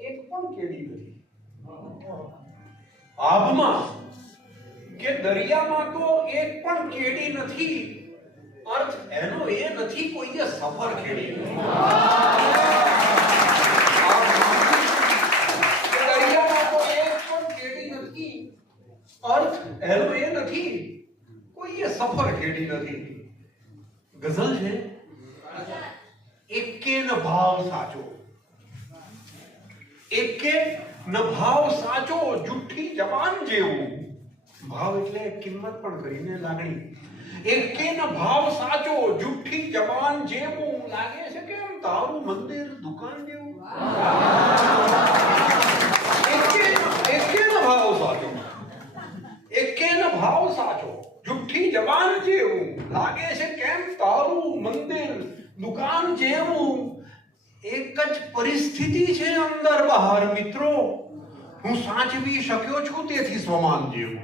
એક પણ કેડી નથી. આબમાં કે દરિયામાં તો એક પણ કેડી નથી. અર્થ એનો એ નથી કોઈએ સફર ખેડી નથી. દરિયામાં તો એક પણ કેડી નથી. અર્થ એનો એ નથી કોઈએ સફર ખેડી નથી. ગઝલ છે એકે ન ભાવ સાચો, એકે ન ભાવ સાચો જુઠ્ઠી જબાન જેવું. ભાવ એટલે કિંમત પણ કરીને લાગણી. એકે ન ભાવ સાચો જુઠ્ઠી જબાન જેવું. લાગે છે કેમ તારું મંદિર દુકાન જેવું. એકે ન ભાવ સાચો, એકે ન ભાવ સાચો જુઠ્ઠી જબાન જેવું. લાગે છે કેમ તારું મંદિર દુકાન જેવું. એક જ પરિસ્થિતિ છે અંદર બહાર મિત્રો, હું સાચવી શક્યો છું તેથી સ્વમાન જેવું.